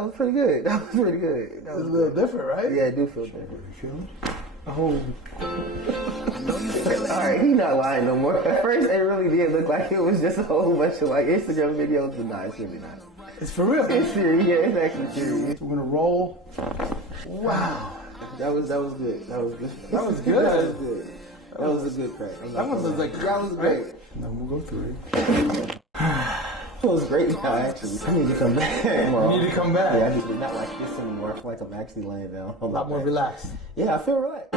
That was pretty good. That was pretty good. That was It's a little different, right? Yeah, it do feel different. You feel it? Oh. Alright, he's not lying no more. At first, it really did look like it was just a whole bunch of like Instagram videos, but nah, it's really not. It's for real. It's serious. Yeah, it's actually serious. We're gonna roll. Wow. That was good. That was good. That was good. That was good. That was a good crack. That one was like, that was great. Now we'll go through It was great now, actually. I need to come back. You need to come back. Yeah, I need to not like this anymore. I feel like I'm actually laying down. A lot more relaxed. Yeah, I feel relaxed.